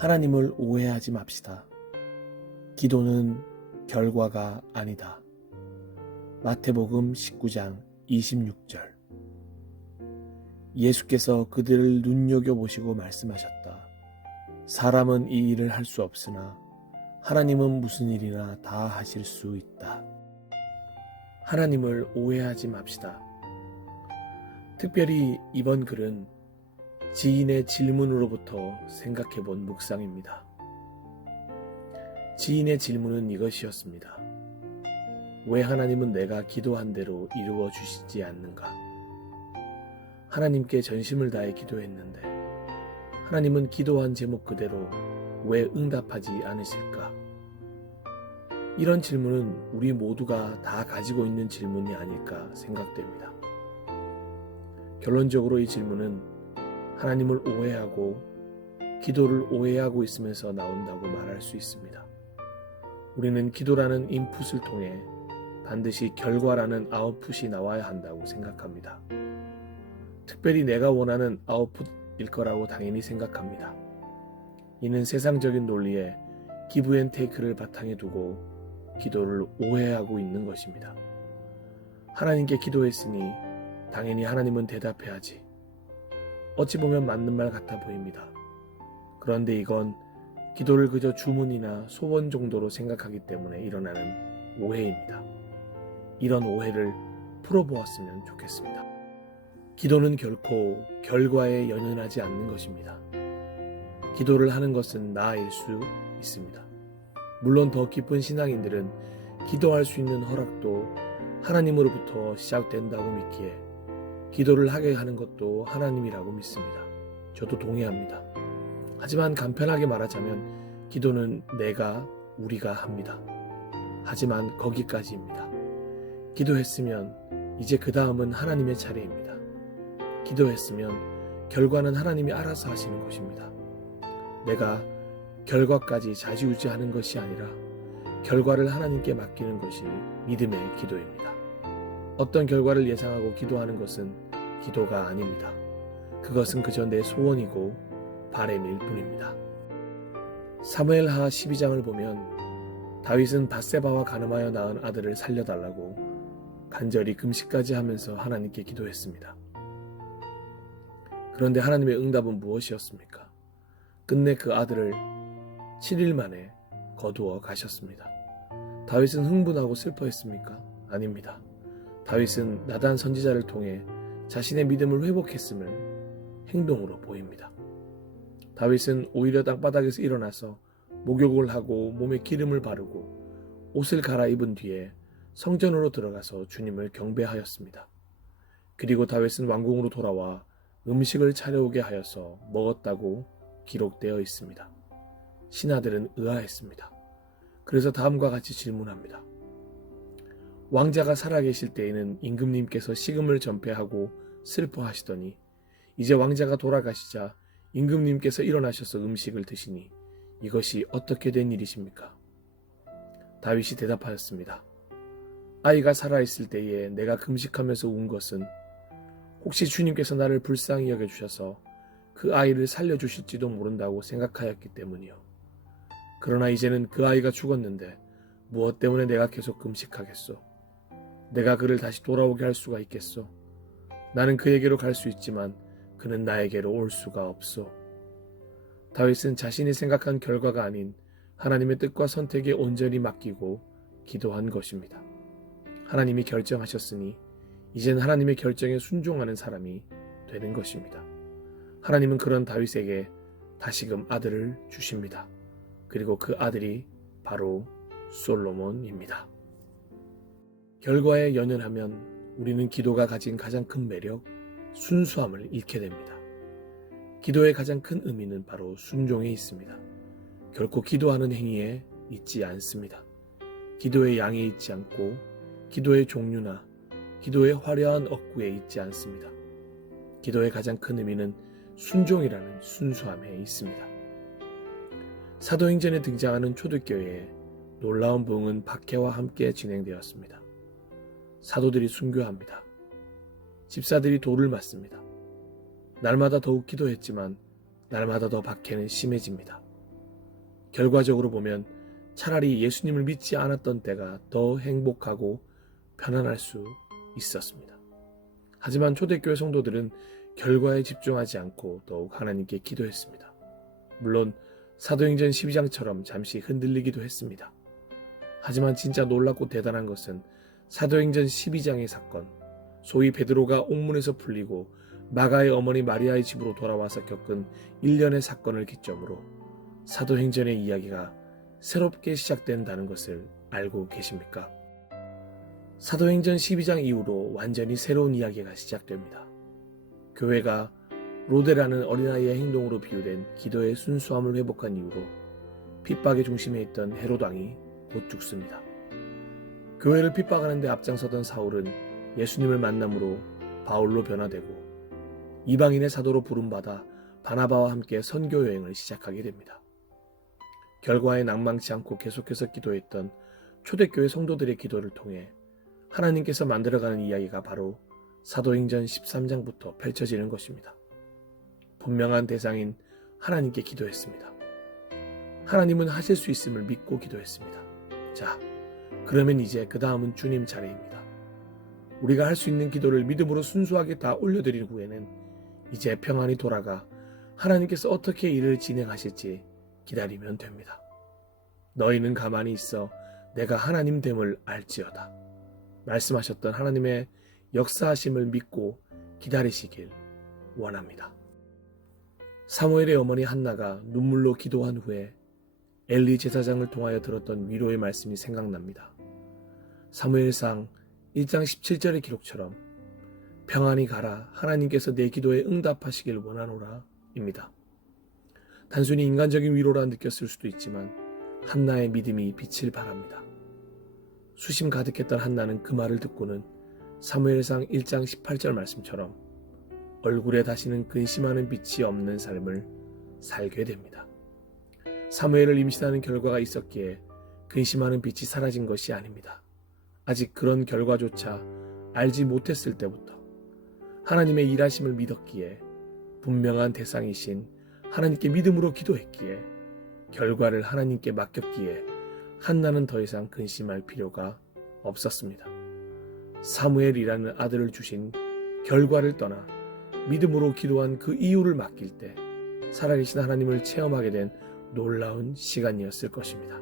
하나님을 오해하지 맙시다. 기도는 결과가 아니다. 마태복음 19장 26절. 예수께서 그들을 눈여겨보시고 말씀하셨다. 사람은 이 일을 할 수 없으나 하나님은 무슨 일이나 다 하실 수 있다. 하나님을 오해하지 맙시다. 특별히 이번 글은 지인의 질문으로부터 생각해본 묵상입니다. 지인의 질문은 이것이었습니다. 왜 하나님은 내가 기도한 대로 이루어 주시지 않는가? 하나님께 전심을 다해 기도했는데 하나님은 기도한 제목 그대로 왜 응답하지 않으실까? 이런 질문은 우리 모두가 다 가지고 있는 질문이 아닐까 생각됩니다. 결론적으로 이 질문은 하나님을 오해하고 기도를 오해하고 있으면서 나온다고 말할 수 있습니다. 우리는 기도라는 인풋을 통해 반드시 결과라는 아웃풋이 나와야 한다고 생각합니다. 특별히 내가 원하는 아웃풋일 거라고 당연히 생각합니다. 이는 세상적인 논리에 기브 앤 테이크를 바탕에 두고 기도를 오해하고 있는 것입니다. 하나님께 기도했으니 당연히 하나님은 대답해야지. 어찌 보면 맞는 말 같아 보입니다. 그런데 이건 기도를 그저 주문이나 소원 정도로 생각하기 때문에 일어나는 오해입니다. 이런 오해를 풀어보았으면 좋겠습니다. 기도는 결코 결과에 연연하지 않는 것입니다. 기도를 하는 것은 나일 수 있습니다. 물론 더 깊은 신앙인들은 기도할 수 있는 허락도 하나님으로부터 시작된다고 믿기에 기도를 하게 하는 것도 하나님이라고 믿습니다. 저도 동의합니다. 하지만 간편하게 말하자면 기도는 우리가 합니다. 하지만 거기까지입니다. 기도했으면 이제 그 다음은 하나님의 차례입니다. 기도했으면 결과는 하나님이 알아서 하시는 것입니다. 내가 결과까지 좌지우지하는 것이 아니라 결과를 하나님께 맡기는 것이 믿음의 기도입니다. 어떤 결과를 예상하고 기도하는 것은 기도가 아닙니다. 그것은 그저 내 소원이고 바람일 뿐입니다. 사무엘하 12장을 보면 다윗은 밧세바와 간음하여 낳은 아들을 살려달라고 간절히 금식까지 하면서 하나님께 기도했습니다. 그런데 하나님의 응답은 무엇이었습니까? 끝내 그 아들을 7일 만에 거두어 가셨습니다. 다윗은 흥분하고 슬퍼했습니까? 아닙니다. 다윗은 나단 선지자를 통해 자신의 믿음을 회복했음을 행동으로 보입니다. 다윗은 오히려 땅바닥에서 일어나서 목욕을 하고 몸에 기름을 바르고 옷을 갈아입은 뒤에 성전으로 들어가서 주님을 경배하였습니다. 그리고 다윗은 왕궁으로 돌아와 음식을 차려오게 하여서 먹었다고 기록되어 있습니다. 신하들은 의아했습니다. 그래서 다음과 같이 질문합니다. 왕자가 살아계실 때에는 임금님께서 식음을 전폐하고 슬퍼하시더니 이제 왕자가 돌아가시자 임금님께서 일어나셔서 음식을 드시니 이것이 어떻게 된 일이십니까? 다윗이 대답하였습니다. 아이가 살아있을 때에 내가 금식하면서 운 것은 혹시 주님께서 나를 불쌍히 여겨주셔서 그 아이를 살려주실지도 모른다고 생각하였기 때문이요. 그러나 이제는 그 아이가 죽었는데 무엇 때문에 내가 계속 금식하겠소? 내가 그를 다시 돌아오게 할 수가 있겠소? 나는 그에게로 갈 수 있지만 그는 나에게로 올 수가 없소. 다윗은 자신이 생각한 결과가 아닌 하나님의 뜻과 선택에 온전히 맡기고 기도한 것입니다. 하나님이 결정하셨으니 이제는 하나님의 결정에 순종하는 사람이 되는 것입니다. 하나님은 그런 다윗에게 다시금 아들을 주십니다. 그리고 그 아들이 바로 솔로몬입니다. 결과에 연연하면 우리는 기도가 가진 가장 큰 매력, 순수함을 잃게 됩니다. 기도의 가장 큰 의미는 바로 순종에 있습니다. 결코 기도하는 행위에 있지 않습니다. 기도의 양에 있지 않고 기도의 종류나 기도의 화려한 억구에 있지 않습니다. 기도의 가장 큰 의미는 순종이라는 순수함에 있습니다. 사도행전에 등장하는 초대교회에 놀라운 부흥은 박해와 함께 진행되었습니다. 사도들이 순교합니다. 집사들이 돌을 맞습니다. 날마다 더욱 기도했지만 날마다 더 박해는 심해집니다. 결과적으로 보면 차라리 예수님을 믿지 않았던 때가 더 행복하고 편안할 수 있었습니다. 하지만 초대교회 성도들은 결과에 집중하지 않고 더욱 하나님께 기도했습니다. 물론 사도행전 12장처럼 잠시 흔들리기도 했습니다. 하지만 진짜 놀랍고 대단한 것은 사도행전 12장의 사건, 소위 베드로가 옥문에서 풀리고 마가의 어머니 마리아의 집으로 돌아와서 겪은 일련의 사건을 기점으로 사도행전의 이야기가 새롭게 시작된다는 것을 알고 계십니까? 사도행전 12장 이후로 완전히 새로운 이야기가 시작됩니다. 교회가 로데라는 어린아이의 행동으로 비유된 기도의 순수함을 회복한 이후로 핍박의 중심에 있던 헤롯 왕이 곧 죽습니다. 교회를 핍박하는 데 앞장서던 사울은 예수님을 만남으로 바울로 변화되고 이방인의 사도로 부름받아 바나바와 함께 선교 여행을 시작하게 됩니다. 결과에 낭망치 않고 계속해서 기도했던 초대교회 성도들의 기도를 통해 하나님께서 만들어가는 이야기가 바로 사도행전 13장부터 펼쳐지는 것입니다. 분명한 대상인 하나님께 기도했습니다. 하나님은 하실 수 있음을 믿고 기도했습니다. 자, 그러면 이제 그 다음은 주님 차례입니다. 우리가 할 수 있는 기도를 믿음으로 순수하게 다 올려드린 후에는 이제 평안히 돌아가 하나님께서 어떻게 일을 진행하실지 기다리면 됩니다. 너희는 가만히 있어 내가 하나님 됨을 알지어다. 말씀하셨던 하나님의 역사하심을 믿고 기다리시길 원합니다. 사무엘의 어머니 한나가 눈물로 기도한 후에 엘리 제사장을 통하여 들었던 위로의 말씀이 생각납니다. 사무엘상 1장 17절의 기록처럼 평안히 가라 하나님께서 내 기도에 응답하시길 원하노라 입니다. 단순히 인간적인 위로라 느꼈을 수도 있지만 한나의 믿음이 빛을 발합니다. 수심 가득했던 한나는 그 말을 듣고는 사무엘상 1장 18절 말씀처럼 얼굴에 다시는 근심하는 빛이 없는 삶을 살게 됩니다. 사무엘을 임신하는 결과가 있었기에 근심하는 빛이 사라진 것이 아닙니다. 아직 그런 결과조차 알지 못했을 때부터 하나님의 일하심을 믿었기에 분명한 대상이신 하나님께 믿음으로 기도했기에 결과를 하나님께 맡겼기에 한나는 더 이상 근심할 필요가 없었습니다. 사무엘이라는 아들을 주신 결과를 떠나 믿음으로 기도한 그 이유를 맡길 때 살아계신 하나님을 체험하게 된 놀라운 시간이었을 것입니다.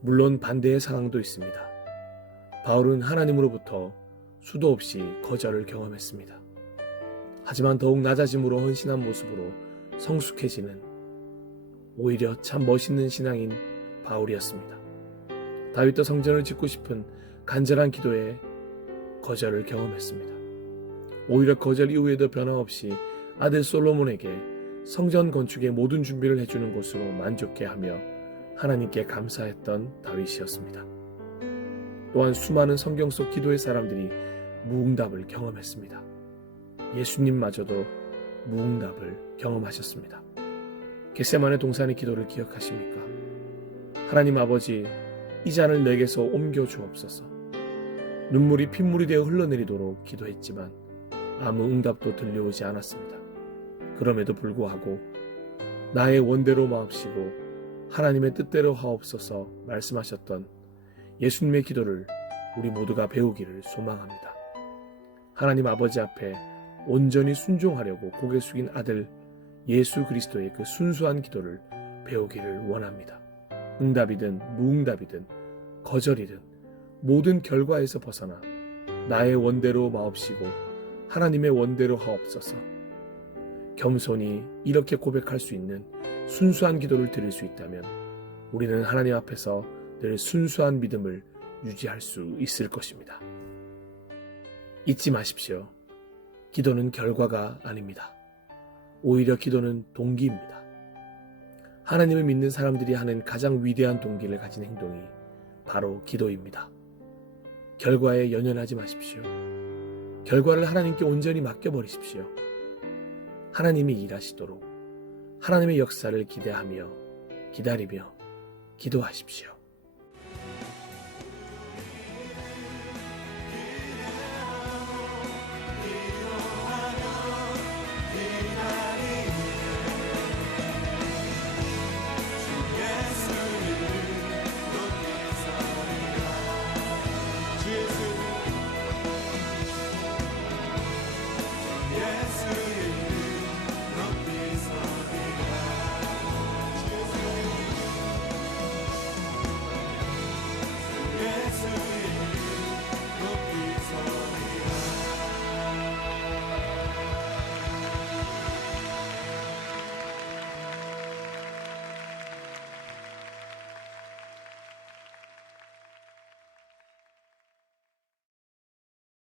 물론 반대의 상황도 있습니다. 바울은 하나님으로부터 수도 없이 거절을 경험했습니다. 하지만 더욱 낮아짐으로 헌신한 모습으로 성숙해지는 오히려 참 멋있는 신앙인 바울이었습니다. 다윗도 성전을 짓고 싶은 간절한 기도에 거절을 경험했습니다. 오히려 거절 이후에도 변함없이 아들 솔로몬에게 성전 건축의 모든 준비를 해주는 것으로 만족해하며 하나님께 감사했던 다윗이었습니다. 또한 수많은 성경 속 기도의 사람들이 무응답을 경험했습니다. 예수님마저도 무응답을 경험하셨습니다. 겟세마네 동산의 기도를 기억하십니까? 하나님 아버지, 이 잔을 내게서 옮겨 주옵소서. 눈물이 핏물이 되어 흘러내리도록 기도했지만 아무 응답도 들려오지 않았습니다. 그럼에도 불구하고 나의 원대로 마옵시고 하나님의 뜻대로 하옵소서 말씀하셨던 예수님의 기도를 우리 모두가 배우기를 소망합니다. 하나님 아버지 앞에 온전히 순종하려고 고개 숙인 아들 예수 그리스도의 그 순수한 기도를 배우기를 원합니다. 응답이든 무응답이든 거절이든 모든 결과에서 벗어나 나의 원대로 마옵시고 하나님의 원대로 하옵소서. 겸손히 이렇게 고백할 수 있는 순수한 기도를 드릴 수 있다면 우리는 하나님 앞에서 늘 순수한 믿음을 유지할 수 있을 것입니다. 잊지 마십시오. 기도는 결과가 아닙니다. 오히려 기도는 동기입니다. 하나님을 믿는 사람들이 하는 가장 위대한 동기를 가진 행동이 바로 기도입니다. 결과에 연연하지 마십시오. 결과를 하나님께 온전히 맡겨버리십시오. 하나님이 일하시도록 하나님의 역사를 기대하며 기다리며 기도하십시오.